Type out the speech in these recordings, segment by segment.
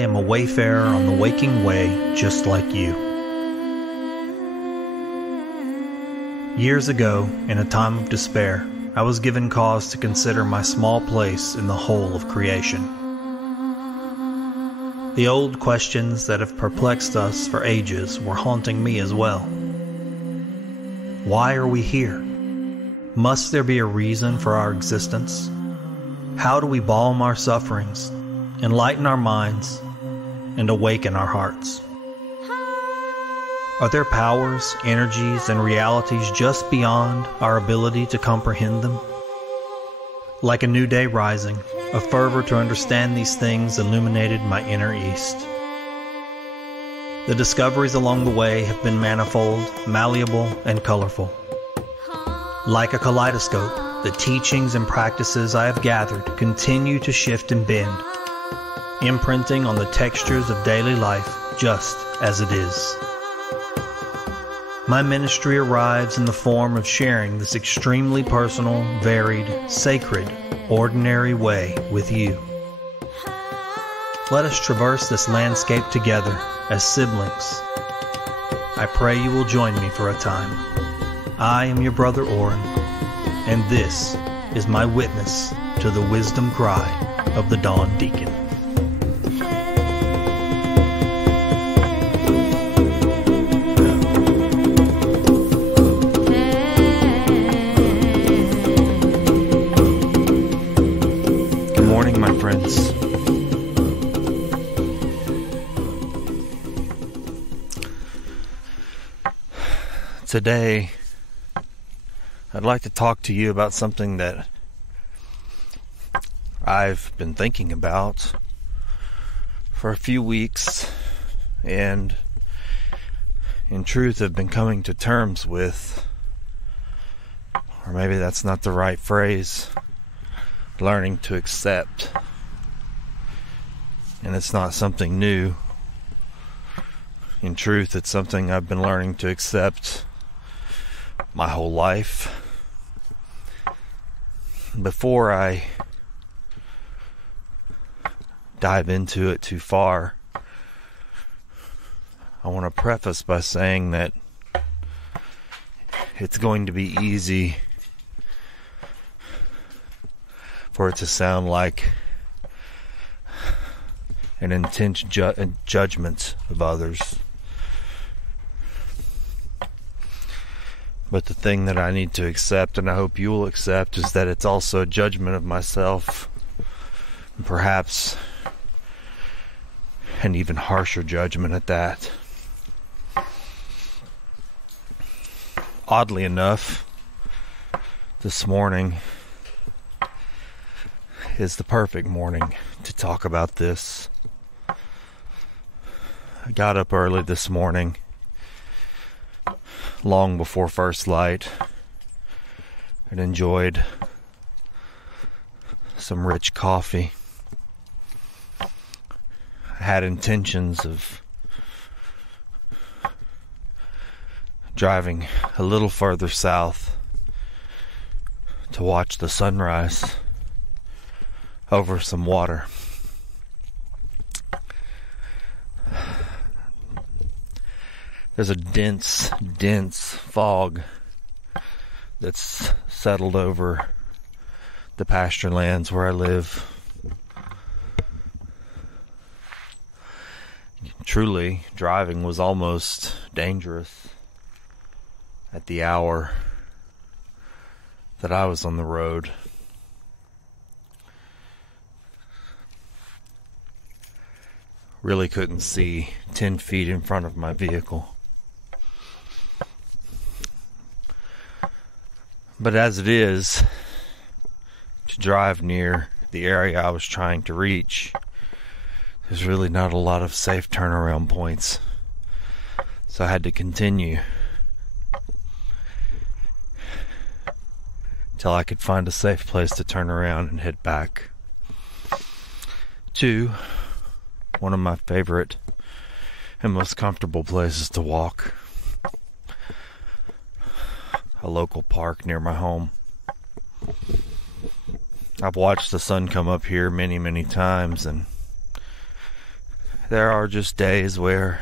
am a wayfarer on the waking way, just like you. Years ago, in a time of despair, I was given cause to consider my small place in the whole of creation. The old questions that have perplexed us for ages were haunting me as well. Why are we here? Must there be a reason for our existence? How do we balm our sufferings, enlighten our minds, and awaken our hearts? Are there powers, energies, and realities just beyond our ability to comprehend them? Like a new day rising, a fervor to understand these things illuminated my inner east. The discoveries along the way have been manifold, malleable, and colorful. Like a kaleidoscope, the teachings and practices I have gathered continue to shift and bend, imprinting on the textures of daily life just as it is. My ministry arrives in the form of sharing this extremely personal, varied, sacred, ordinary way with you. Let us traverse this landscape together as siblings. I pray you will join me for a time. I am your brother Oran, and this is my witness to the wisdom cry of the Dawn Deacon. Good morning, my friends. Today, I'd like to talk to you about something that I've been thinking about for a few weeks and in truth have been coming to terms with, or maybe that's not the right phrase, learning to accept. And it's not something new. In truth, it's something I've been learning to accept my whole life. Before I dive into it too far, I want to preface by saying that it's going to be easy for it to sound like an intense judgment of others. But the thing that I need to accept, and I hope you will accept, is that it's also a judgment of myself, and perhaps an even harsher judgment at that. Oddly enough, this morning is the perfect morning to talk about this. I got up early this morning, long before first light, and enjoyed some rich coffee. I had intentions of driving a little further south to watch the sunrise over some water. There's a dense fog that's settled over the pasture lands where I live. Truly, driving was almost dangerous at the hour that I was on the road. Really couldn't see 10 feet in front of my vehicle. But as it is, to drive near the area I was trying to reach, there's really not a lot of safe turnaround points. So I had to continue till I could find a safe place to turn around and head back to one of my favorite and most comfortable places to walk. A local park near my home. I've watched the sun come up here many times, and there are just days where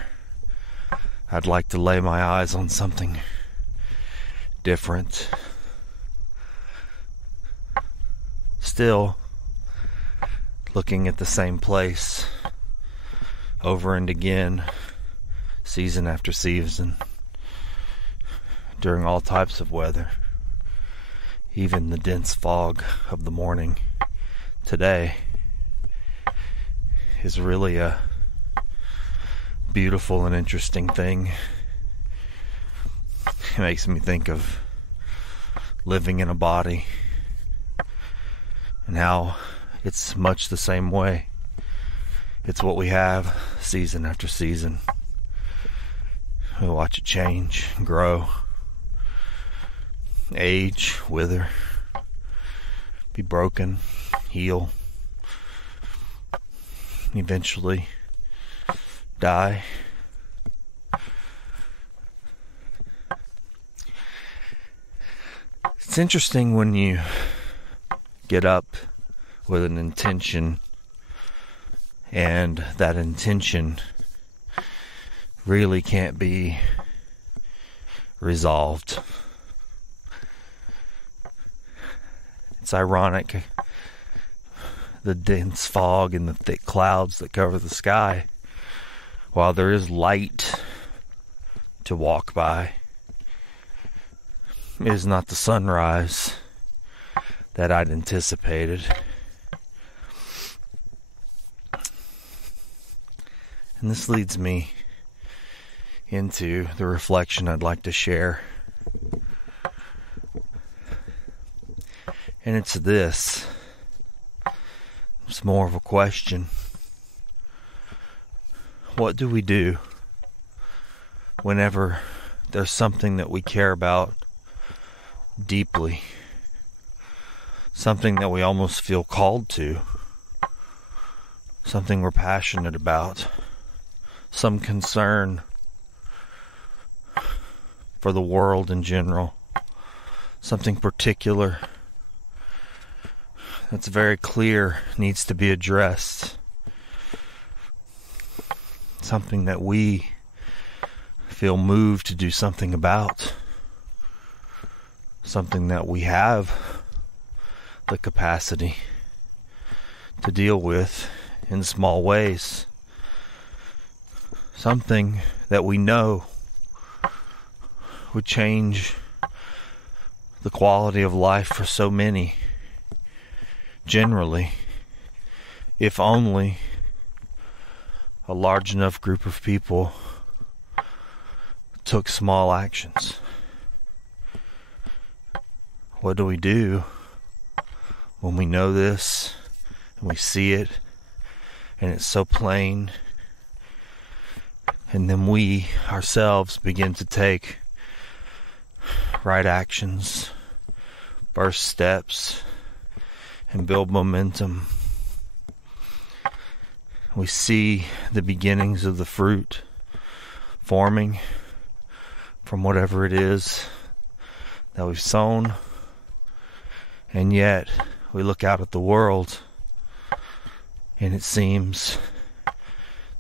I'd like to lay my eyes on something different. Still looking at the same place over and again, season after season, during all types of weather, even the dense fog of the morning. Today is really a beautiful and interesting thing. It makes me think of living in a body and how it's much the same way. It's what we have season after season. We watch it change, grow, age, wither, be broken, heal, eventually die. It's interesting when you get up with an intention and that intention really can't be resolved. It's ironic, the dense fog and the thick clouds that cover the sky, while there is light to walk by, it is not the sunrise that I'd anticipated. And this leads me into the reflection I'd like to share. And it's this. It's more of a question. What do we do whenever there's something that we care about deeply? Something that we almost feel called to. Something we're passionate about. Some concern for the world in general. Something particular that's very clear needs to be addressed. Something that we feel moved to do something about. Something that we have the capacity to deal with in small ways. Something that we know would change the quality of life for so many, generally, if only a large enough group of people took small actions. What do we do when we know this and we see it and it's so plain, and then we ourselves begin to take right actions, first steps, and build momentum? We see the beginnings of the fruit forming from whatever it is that we've sown, and yet we look out at the world and it seems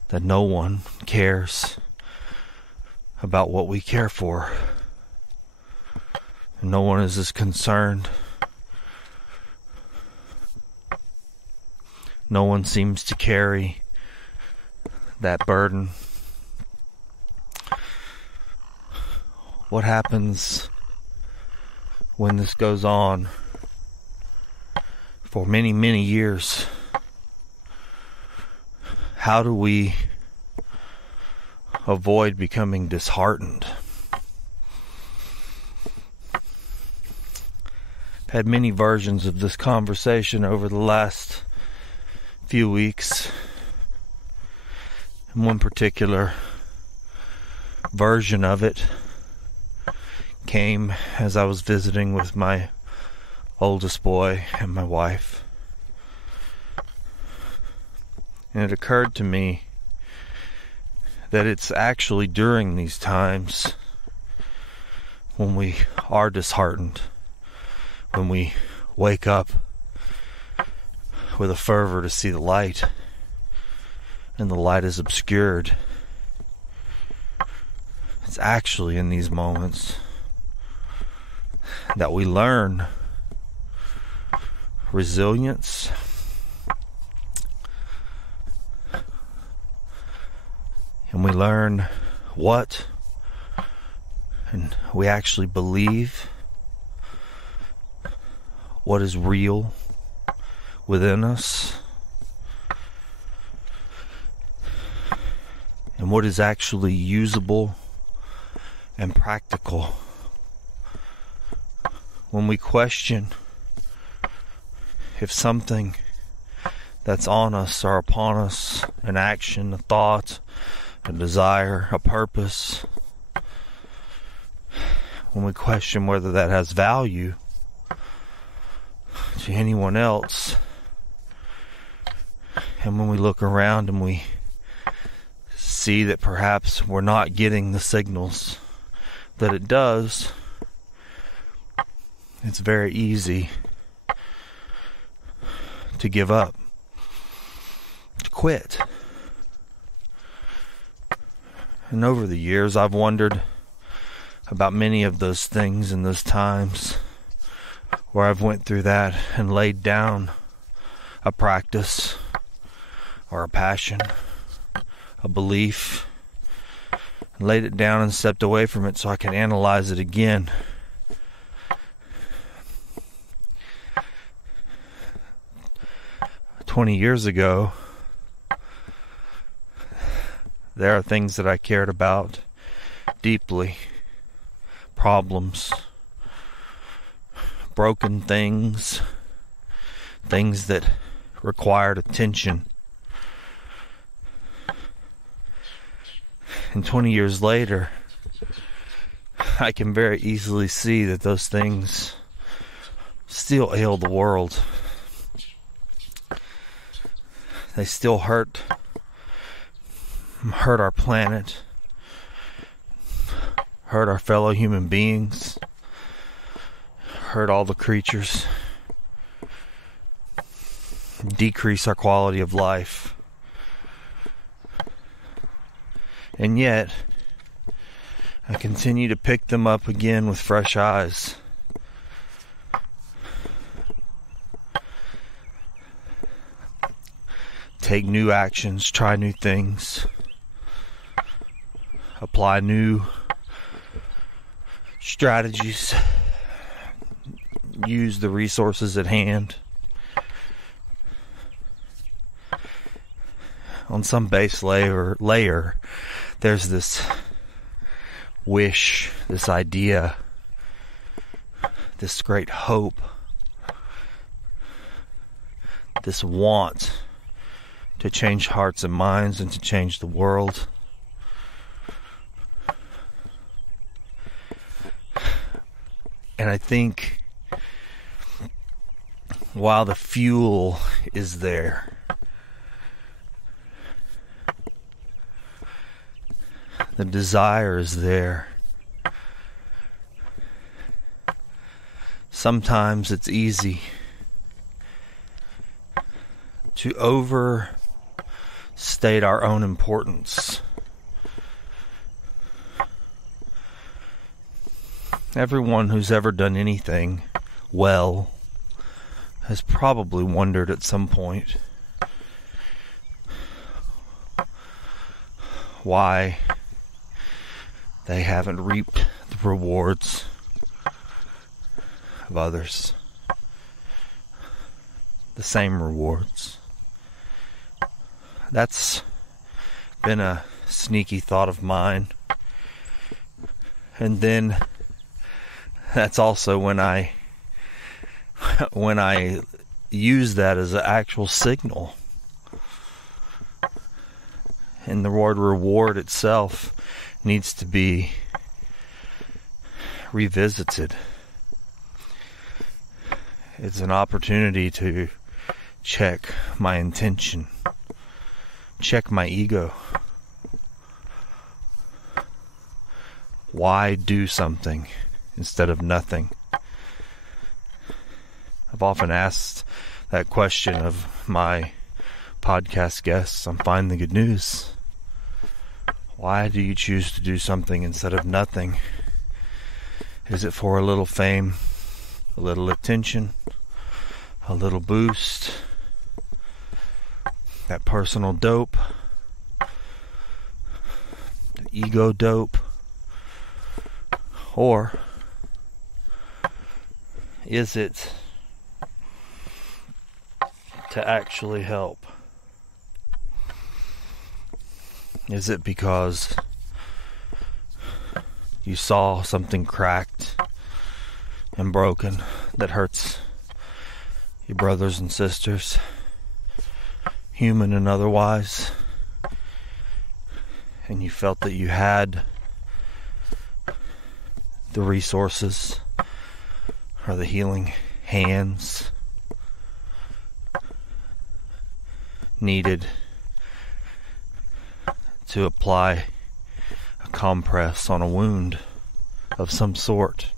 that no one cares about what we care for. And no one is as concerned. No one seems to carry that burden. What happens when this goes on for many, many years? How do we avoid becoming disheartened? I've had many versions of this conversation over the last few weeks. And one particular version of it came as I was visiting with my oldest boy and my wife. And it occurred to me that it's actually during these times when we are disheartened, when we wake up with a fervor to see the light, and the light is obscured. It's actually in these moments that we learn resilience, and we learn what and we actually believe, what is real within us, and what is actually usable and practical. When we question if something that's on us or upon us, an action, a thought, a desire, a purpose, when we question whether that has value to anyone else, and when we look around and we see that perhaps we're not getting the signals that it does, it's very easy to give up, to quit. And over the years, I've wondered about many of those things and those times where I've went through that and laid down a practice or a passion, a belief, laid it down and stepped away from it so I can analyze it again. "20 years ago, there are things that I cared about deeply, problems, broken things, things that required attention. And 20 years later, I can very easily see that those things still ail the world. They still hurt our planet, hurt our fellow human beings, hurt all the creatures, decrease our quality of life. And yet, I continue to pick them up again with fresh eyes. Take new actions, try new things, apply new strategies, use the resources at hand. On some base layer, there's this wish, this idea, this great hope, this want to change hearts and minds and to change the world. And I think while the fuel is there, the desire is there, sometimes it's easy to overstate our own importance. Everyone who's ever done anything well has probably wondered at some point why they haven't reaped the rewards of others, the same rewards. That's been a sneaky thought of mine. And then that's also when I use that as an actual signal. And the word reward itself needs to be revisited. It's an opportunity to check my intention, check my ego. Why do something instead of nothing? I've often asked that question of my podcast guests on Find the Good News. Why do you choose to do something instead of nothing? Is it for a little fame, a little attention, a little boost, that personal dope, the ego dope? Or is it to actually help? Is it because you saw something cracked and broken that hurts your brothers and sisters, human and otherwise, and you felt that you had the resources or the healing hands needed to apply a compress on a wound of some sort?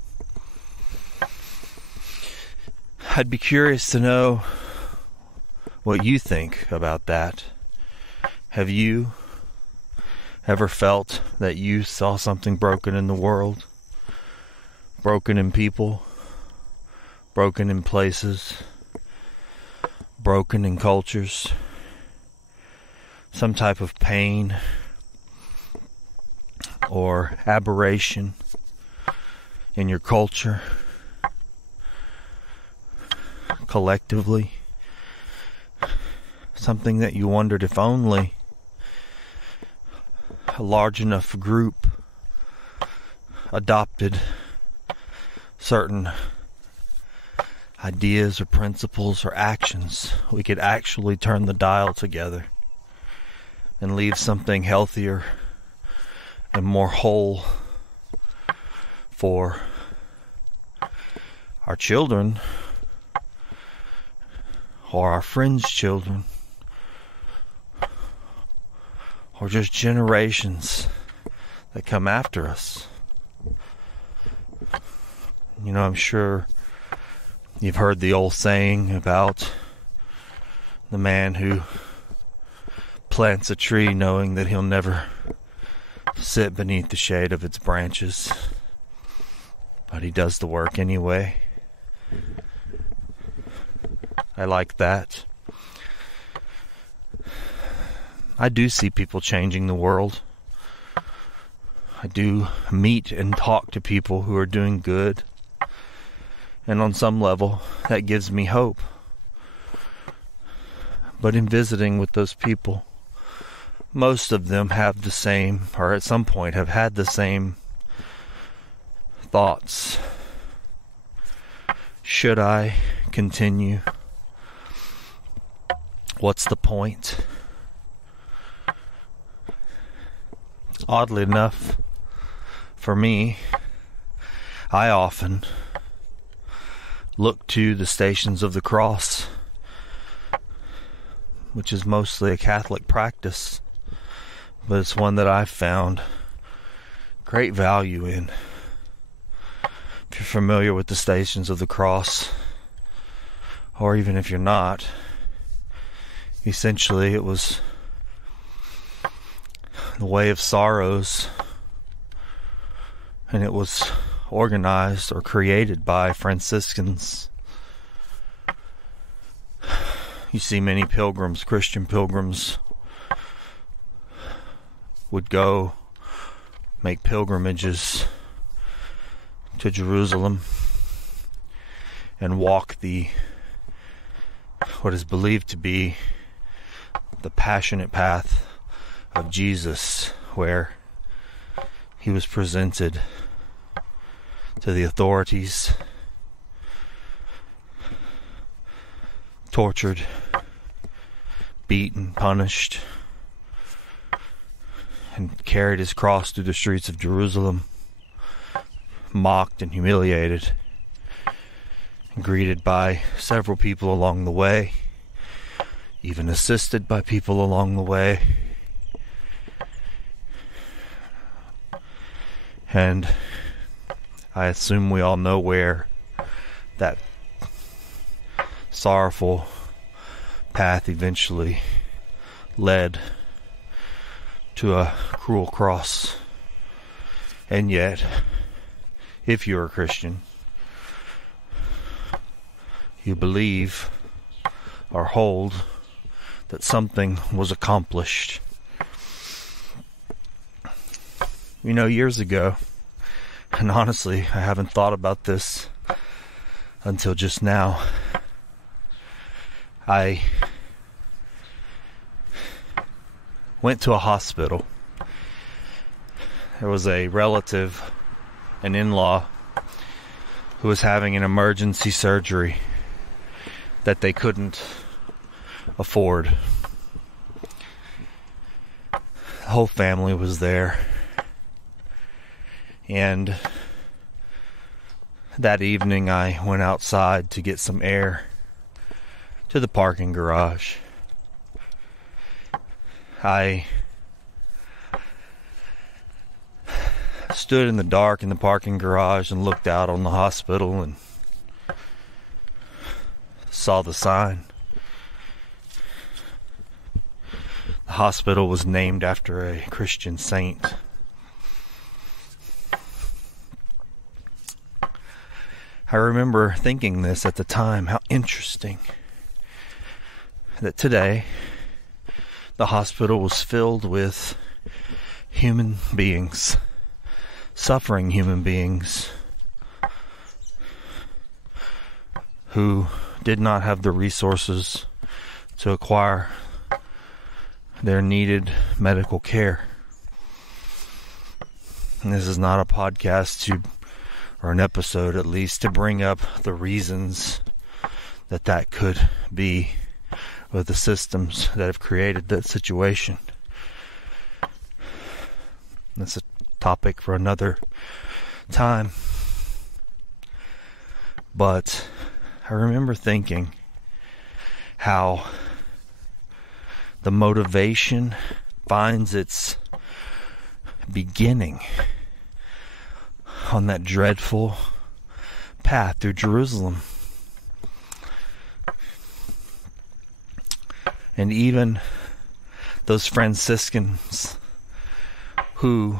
I'd be curious to know what you think about that. Have you ever felt that you saw something broken in the world? Broken in people? Broken in places? Broken in cultures? Some type of pain or aberration in your culture, collectively, something that you wondered if only a large enough group adopted certain ideas or principles or actions, we could actually turn the dial together and leave something healthier and more whole for our children or our friends' children or just generations that come after us. You know, I'm sure you've heard the old saying about the man who plants a tree knowing that he'll never sit beneath the shade of its branches, but he does the work anyway. I like that. I do see people changing the world. I do meet and talk to people who are doing good, and on some level that gives me hope. But in visiting with those people, most of them have the same, or at some point have had the same thoughts. Should I continue? What's the point? Oddly enough, for me, I often look to the Stations of the Cross, which is mostly a Catholic practice, but it's one that I've found great value in. If you're familiar with the Stations of the Cross, or even if you're not, essentially it was the Way of Sorrows, and it was organized or created by Franciscans. You see many pilgrims, Christian pilgrims, would go make pilgrimages to Jerusalem and walk what is believed to be the passionate path of Jesus, where he was presented to the authorities, tortured, beaten, punished, and carried his cross through the streets of Jerusalem, mocked and humiliated, and greeted by several people along the way, even assisted by people along the way. And I assume we all know where that sorrowful path eventually led to a cruel cross. And yet, if you're a Christian, you believe or hold that something was accomplished. You know, years ago, and honestly, I haven't thought about this until just now, I went to a hospital. There was a relative, an in-law, who was having an emergency surgery that they couldn't afford. The whole family was there. And that evening I went outside to get some air to the parking garage. I stood in the dark in the parking garage and looked out on the hospital and saw the sign. The hospital was named after a Christian saint. I remember thinking this at the time, how interesting that today the hospital was filled with human beings, suffering human beings who did not have the resources to acquire their needed medical care. And this is not a podcast or an episode at least, to bring up the reasons that could be with the systems that have created that situation. That's a topic for another time. But I remember thinking how the motivation finds its beginning on that dreadful path through Jerusalem. And even those Franciscans who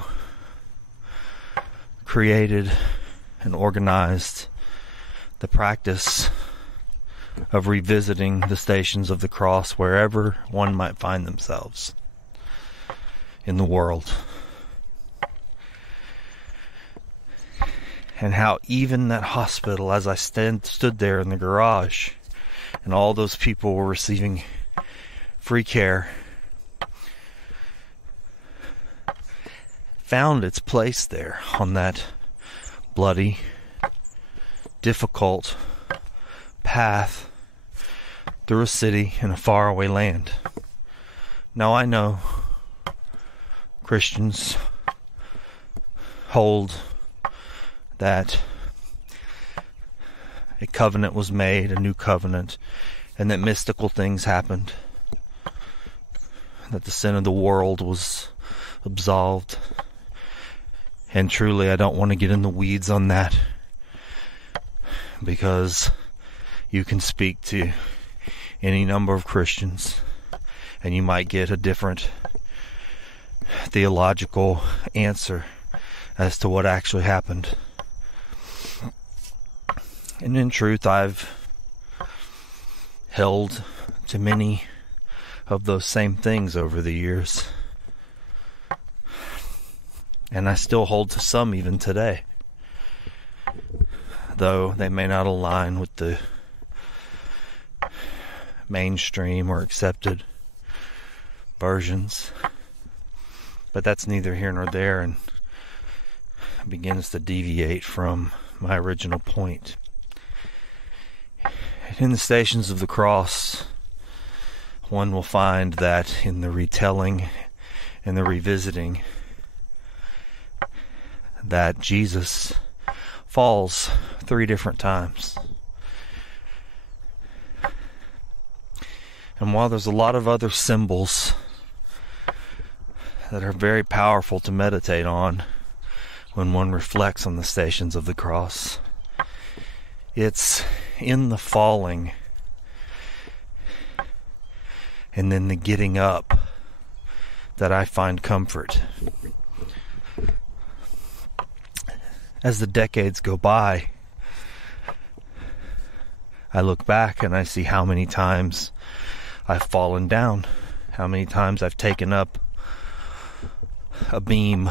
created and organized the practice of revisiting the Stations of the Cross wherever one might find themselves in the world. And how even that hospital, as I stood there in the garage, and all those people were receiving free care, found its place there on that bloody, difficult path through a city in a faraway land. Now I know Christians hold that a covenant was made, a new covenant, and that mystical things happened, that the sin of the world was absolved. And truly, I don't want to get in the weeds on that, because you can speak to any number of Christians and you might get a different theological answer as to what actually happened. And in truth, I've held to many of those same things over the years. And I still hold to some even today, though they may not align with the mainstream or accepted versions. But that's neither here nor there, and begins to deviate from my original point. In the Stations of the Cross, one will find that in the retelling and the revisiting, that Jesus falls 3 different times. And while there's a lot of other symbols that are very powerful to meditate on when one reflects on the Stations of the Cross, it's in the falling and then the getting up that I find comfort. As the decades go by, I look back and I see how many times I've fallen down, how many times I've taken up a beam,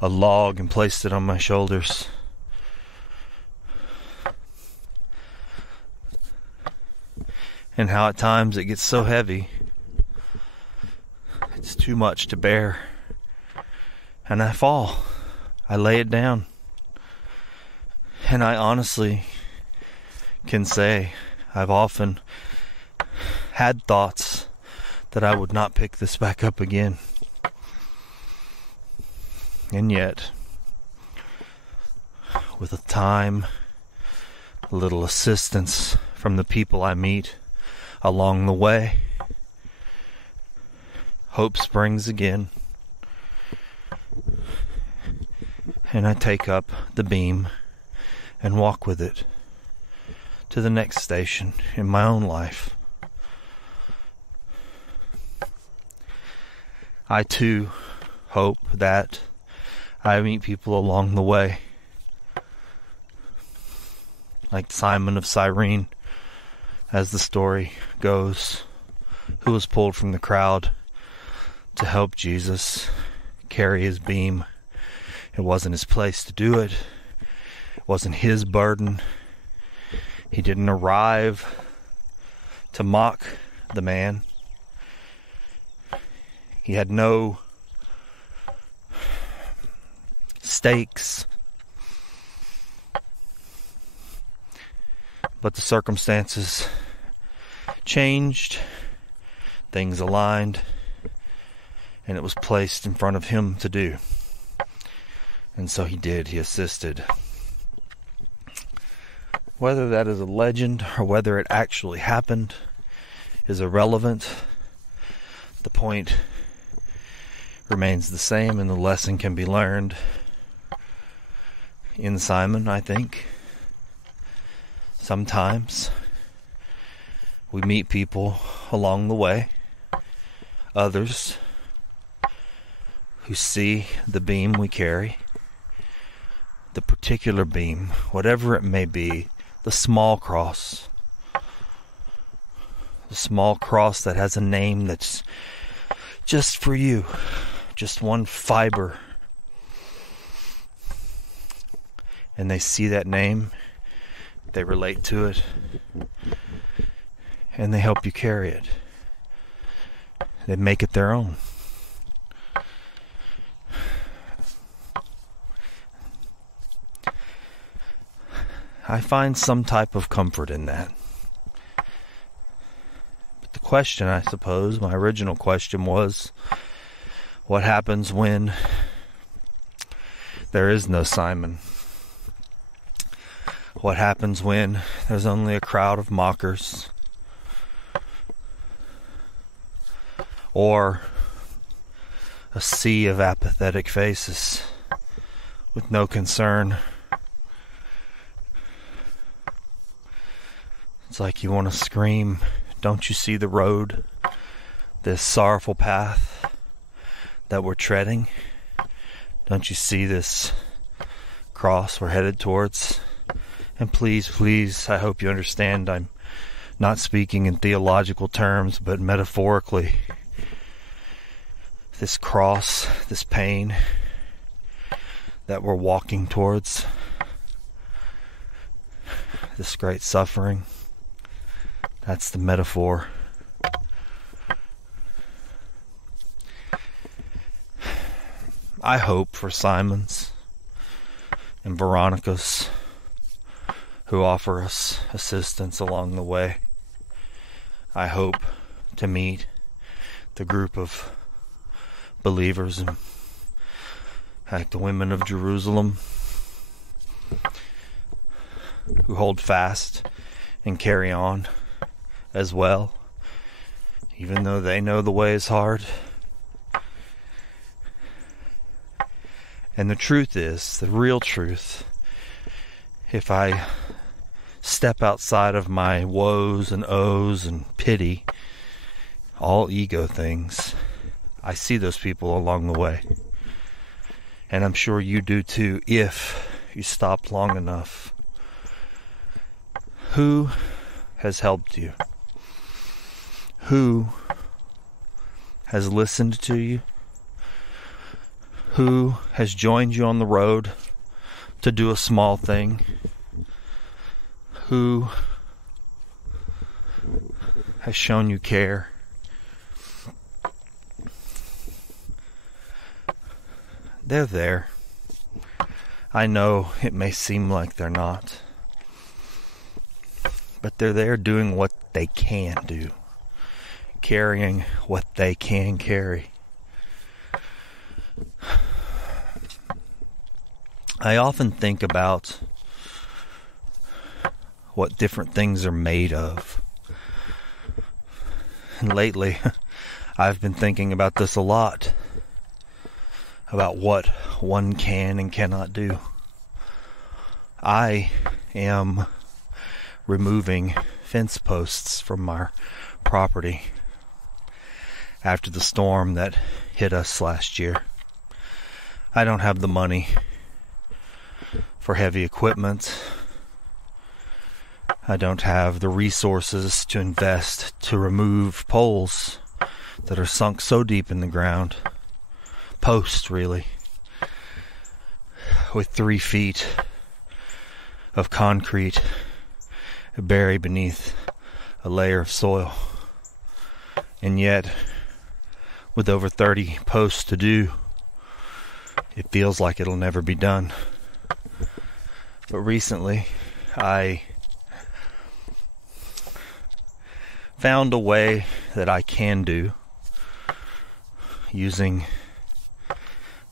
a log, and placed it on my shoulders. And how at times it gets so heavy, it's too much to bear, and I fall. I lay it down. And I honestly can say I've often had thoughts that I would not pick this back up again. And yet, with a time, a little assistance from the people I meet along the way, hope springs again. And I take up the beam and walk with it to the next station in my own life. I too hope that I meet people along the way, like Simon of Cyrene, as the story goes, who was pulled from the crowd to help Jesus carry his beam. It wasn't his place to do it. It wasn't his burden. He didn't arrive to mock the man. He had no stakes. But the circumstances changed, things aligned, and it was placed in front of him to do. And so he did, he assisted. Whether that is a legend or whether it actually happened is irrelevant. The point remains the same, and the lesson can be learned in Simon, I think. Sometimes we meet people along the way, others who see the beam we carry, the particular beam, whatever it may be, the small cross that has a name that's just for you, just one fiber. And they see that name, they relate to it, and they help you carry it. They make it their own. I find some type of comfort in that. But the question, I suppose, my original question was, what happens when there is no Simon? What happens when there's only a crowd of mockers? Or a sea of apathetic faces with no concern? It's like you want to scream, don't you see the road? This sorrowful path that we're treading? Don't you see this cross we're headed towards? And please, please, I hope you understand I'm not speaking in theological terms, but metaphorically. This cross, this pain that we're walking towards, this great suffering, that's the metaphor. I hope for Simon's and Veronica's who offer us assistance along the way. I hope to meet the group of believers like the women of Jerusalem who hold fast and carry on as well, even though they know the way is hard. And the truth is, the real truth, if I step outside of my woes and ohs and pity, all ego things, I see those people along the way. And I'm sure you do too, if you stop long enough. Who has helped you? Who has listened to you? Who has joined you on the road to do a small thing? Who has shown you care? They're there. I know it may seem like they're not, but they're there doing what they can do, carrying what they can carry. I often think about what different things are made of. And lately, I've been thinking about this a lot. About what one can and cannot do. I am removing fence posts from our property after the storm that hit us last year. I don't have the money for heavy equipment. I don't have the resources to invest to remove poles that are sunk so deep in the ground. Posts, really, with 3 feet of concrete buried beneath a layer of soil. And yet, with over 30 posts to do, it feels like it'll never be done. But recently, I found a way that I can do using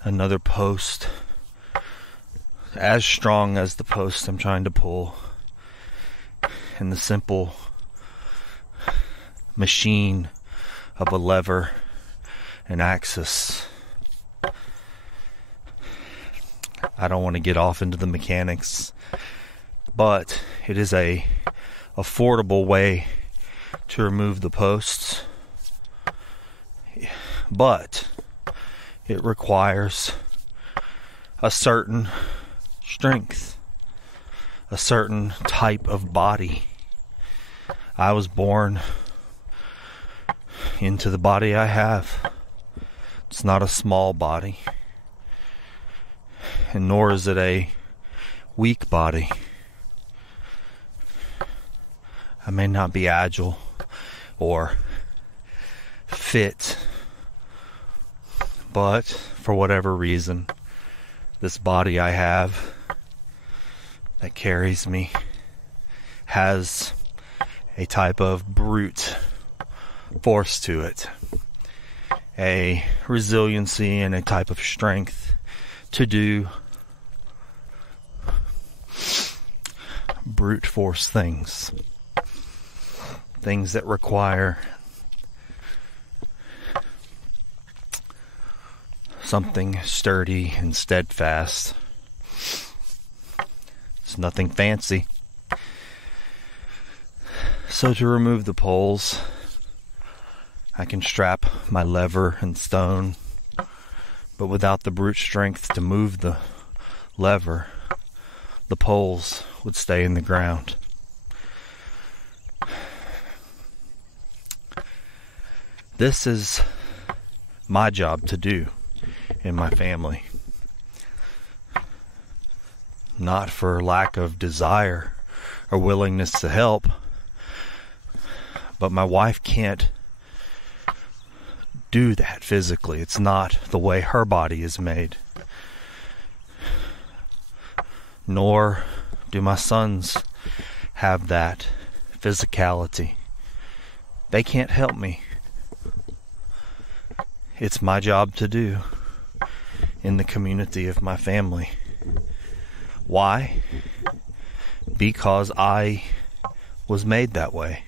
another post as strong as the post I'm trying to pull, and the simple machine of a lever and axis. I don't want to get off into the mechanics, but it is a affordable way to remove the posts, but it requires a certain strength, a certain type of body. I was born into the body I have. It's not a small body, and nor is it a weak body. I may not be agile or fit, but for whatever reason, this body I have that carries me has a type of brute force to it, a resiliency and a type of strength to do brute force things that require something sturdy and steadfast. It's nothing fancy. So to remove the poles, I can strap my lever and stone, but without the brute strength to move the lever, the poles would stay in the ground. This is my job to do in my family. Not for lack of desire or willingness to help, but my wife can't do that physically. It's not the way her body is made. Nor do my sons have that physicality. They can't help me. It's my job to do in the community of my family. Why? Because I was made that way.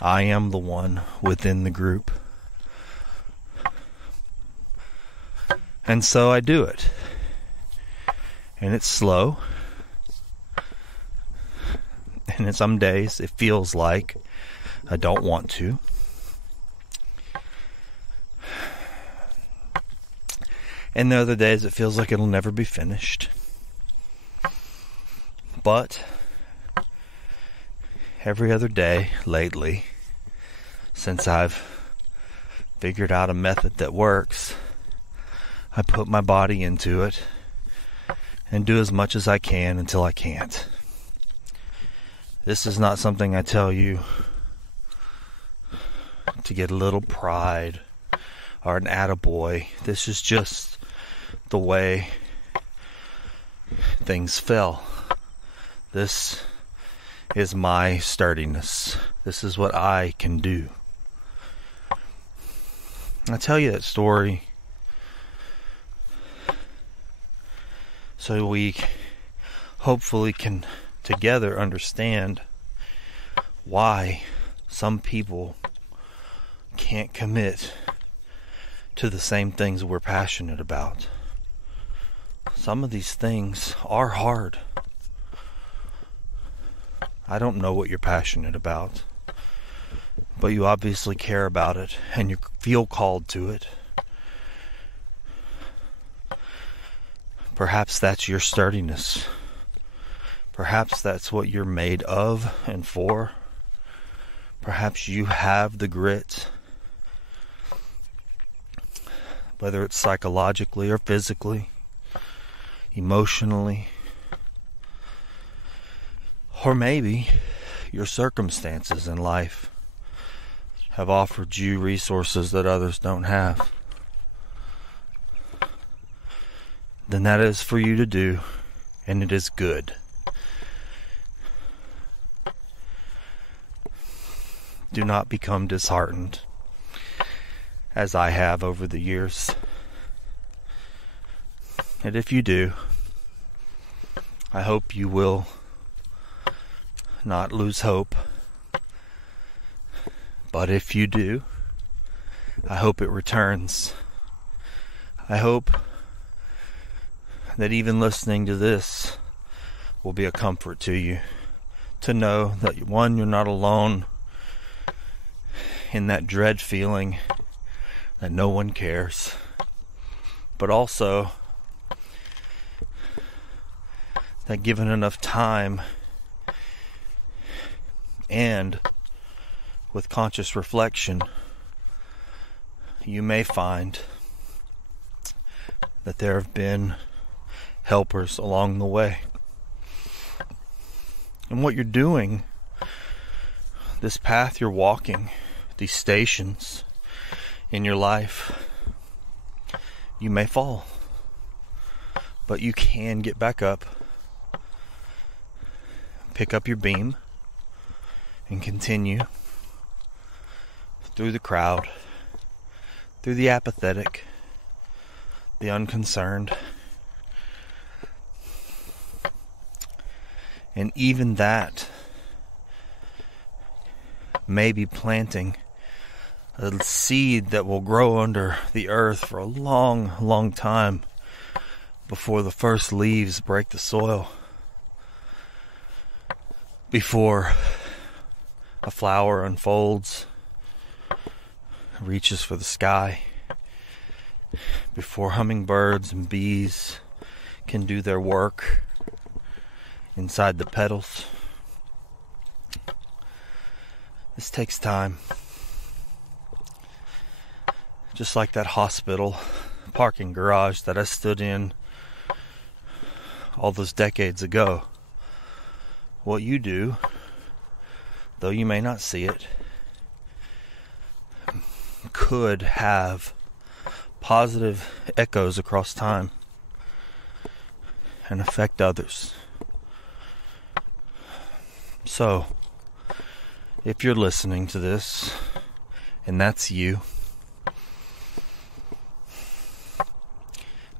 I am the one within the group. And so I do it. And it's slow. And in some days it feels like I don't want to. And the other days it feels like it'll never be finished. But every other day lately, since I've figured out a method that works, I put my body into it and do as much as I can until I can't. This is not something I tell you to get a little pride or an attaboy. This is just the way things fell. This is my sturdiness. This is what I can do. I tell you that story so we hopefully can together understand why some people can't commit to the same things we're passionate about. Some of these things are hard. I don't know what you're passionate about, but you obviously care about it and you feel called to it. Perhaps that's your sturdiness. Perhaps that's what you're made of and for. Perhaps you have the grit, whether it's psychologically or physically, emotionally, or maybe your circumstances in life have offered you resources that others don't have. Then that is for you to do, and it is good. Do not become disheartened, as I have over the years. And if you do, I hope you will not lose hope. But if you do, I hope it returns. I hope that even listening to this will be a comfort to you, to know that, one, you're not alone in that dread feeling that no one cares, but also that given enough time and with conscious reflection, you may find that there have been helpers along the way. And what you're doing, this path you're walking, these stations in your life, you may fall, but you can get back up, pick up your beam, and continue through the crowd, through the apathetic, the unconcerned. And even that may be planting a seed that will grow under the earth for a long, long time before the first leaves break the soil, before a flower unfolds, reaches for the sky, before hummingbirds and bees can do their work inside the petals. This takes time. Just like that hospital parking garage that I stood in all those decades ago. What you do, though you may not see it, could have positive echoes across time and affect others. So, if you're listening to this, and that's you,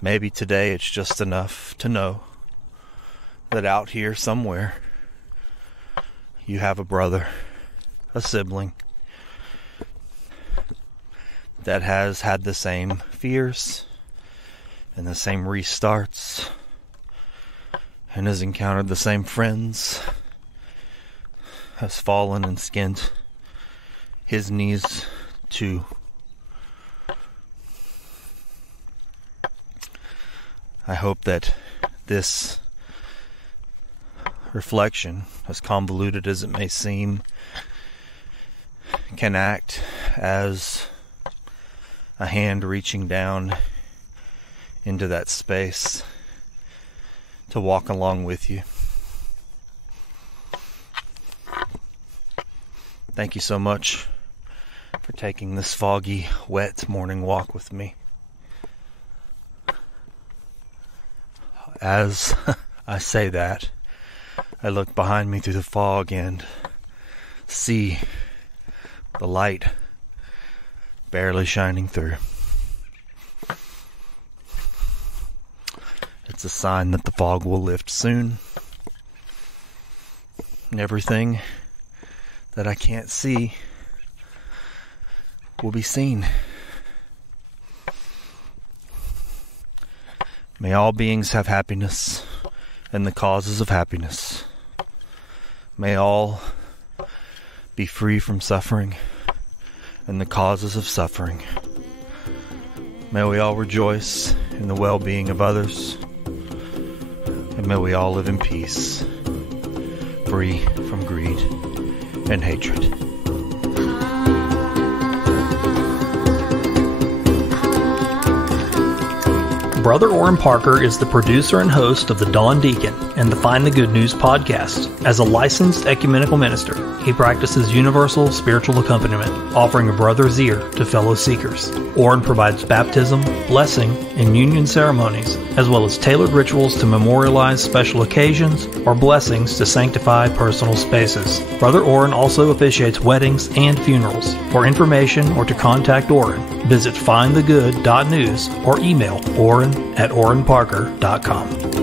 maybe today it's just enough to know that out here somewhere you have a brother, a sibling, that has had the same fears and the same restarts and has encountered the same friends, has fallen and skinned his knees too. I hope that this reflection, as convoluted as it may seem, can act as a hand reaching down into that space to walk along with you. Thank you so much for taking this foggy, wet morning walk with me. As I say that, I look behind me through the fog and see the light barely shining through. It's a sign that the fog will lift soon. And everything that I can't see will be seen. May all beings have happiness and the causes of happiness. May all be free from suffering and the causes of suffering. May we all rejoice in the well-being of others, and may we all live in peace, free from greed and hatred. Brother Oran Parker is the producer and host of the Dawn Deacon and the Find the Good News podcast. As a licensed ecumenical minister, he practices universal spiritual accompaniment, offering a brother's ear to fellow seekers. Oran provides baptism, blessing, and union ceremonies, as well as tailored rituals to memorialize special occasions or blessings to sanctify personal spaces. Brother Oran also officiates weddings and funerals. For information or to contact Oran, visit findthegood.news or email Oran@oranparker.com.